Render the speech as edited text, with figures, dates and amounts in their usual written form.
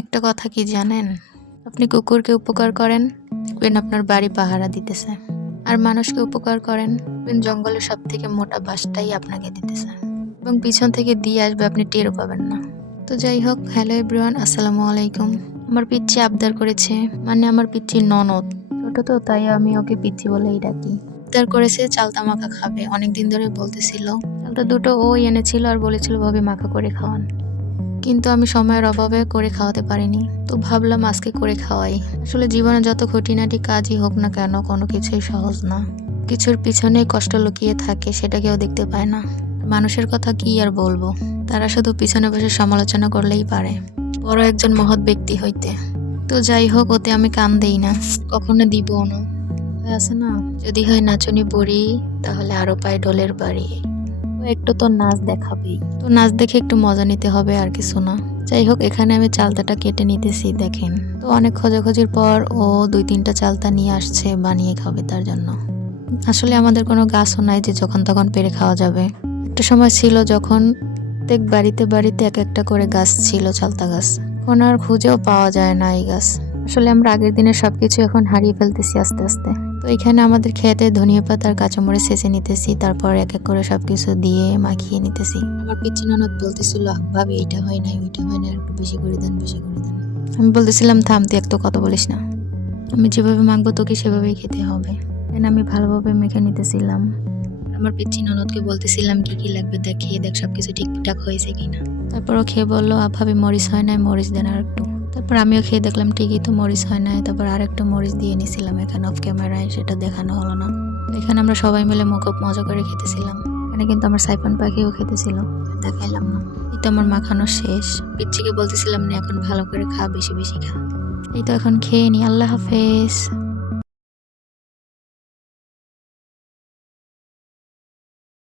একটা কথা কি জানেন, আপনি কুকুরকে উপকার করেন, দেখবেন আপনার বাড়ি পাহারা দিতেছে। আর মানুষকে উপকার করেন, দেখবেন জঙ্গলের সব থেকে মোটা বাঁশটাই আপনাকে দিতেছে, এবং পিছন থেকে দিয়ে আসবে, আপনি টেরও পাবেন না। তো যাই হোক, হ্যালো এভরিওয়ান, আসসালামু আলাইকুম। আমার পিচ্চি আবদার করেছে, মানে আমার পিচ্চির ননদ, ছোট তো তাই আমি ওকে পিচ্চি বলেই ডাকি। আবদার করেছে চালতা মাখা খাবে, অনেকদিন ধরে বলতেছিল। চালতা দুটো ওই এনেছিল আর বলেছিল ভাবে মাখা করে খাওয়ান, কিন্তু আমি সময়ের অভাবে করে খাওয়াতে পারিনি। তো ভাবলাম আজকে করে খাওয়াই। আসলে জীবনে যত খুঁটিনাটি কাজই হোক না কেন, কোনো কিছুই সহজ না। কিছুর পিছনে কষ্ট লুকিয়ে থাকে, সেটা কেউ দেখতে পায় না। মানুষের কথা কি আর বলবো, তারা শুধু পিছনে বসে সমালোচনা করলেই পারে, বড় একজন মহৎ ব্যক্তি হইতে। তো যাই হোক, ওতে আমি কান দেই না, কখনো দিবও না। আছে না, যদি হয় নাচনি বুড়ি, তাহলে আরো পায় ডোলের বাড়ি। একটু তো নাচ দেখাবেই, তো নাচ দেখে একটু মজা নিতে হবে, আর কিছু না। যাই হোক, এখানে আমি চালতাটা কেটে নিতেছি, দেখেন তো। অনেক খোঁজাখুঁজির পর ও 2-3টা চালতা নিয়ে আসছে, বানিয়ে খাবে তার জন্য। আসলে আমাদের কোনো গাছও নাই যে যখন তখন পেরে খাওয়া যাবে। একটা সময় ছিল যখন প্রত্যেক বাড়িতে বাড়িতে এক একটা করে গাছ ছিল, চালতা গাছ। এখন আর খুঁজেও পাওয়া যায় না এই গাছ। আসলে আমরা আগের দিনের সবকিছু এখন হারিয়ে ফেলতেছি আস্তে আস্তে। তো এখানে আমাদের খেতে ধনিয়া পাতা আর কাঁচামরিচ ছেঁচে নিতেছি, তারপর এক এক করে সবকিছু দিয়ে মাখিয়ে নিতেছি। আমার পিচ্চি ননদ বলতেছিল, ভাবি এটা হয় নাই, ওইটা হয় না, একটু বেশি করে দেন, বেশি করে দেন। আমি বলতেছিলাম, থাম, তুই একটু কথা বলিস না, আমি যেভাবে মাখবো তোকে সেভাবেই খেতে হবে। আমি ভালোভাবে মেখে নিতেছিলাম। আমার পিচ্চি ননদকে বলতেছিলাম কি কি লাগবে দেখ, খেয়ে দেখ সবকিছু ঠিকঠাক হয়েছে কিনা। তারপরও খেয়ে বললো, ভাবি মরিচ হয় নাই, মরিচ দেন আর একটু। তারপর আমিও খেয়ে দেখলাম ঠিকই তো মরিচ হয় নাই। তারপর আর একটা মরিচ দিয়ে নিছিলাম, এখানে অফ ক্যামেরায়, সেটা দেখানো হলো না। এখানে আমরা সবাই মিলে খুব মজা করে খেতেছিলাম। এখানে কিন্তু আমার সাইফান পাখিও খেতেছিল, দেখাইলাম না। এই তো আমার মাখানো শেষ। পিচ্চিকে বলতেছিলাম না, এখন ভালো করে খা, বেশি বেশি খা। এই তো এখন খেয়ে নি। আল্লাহ হাফেজ।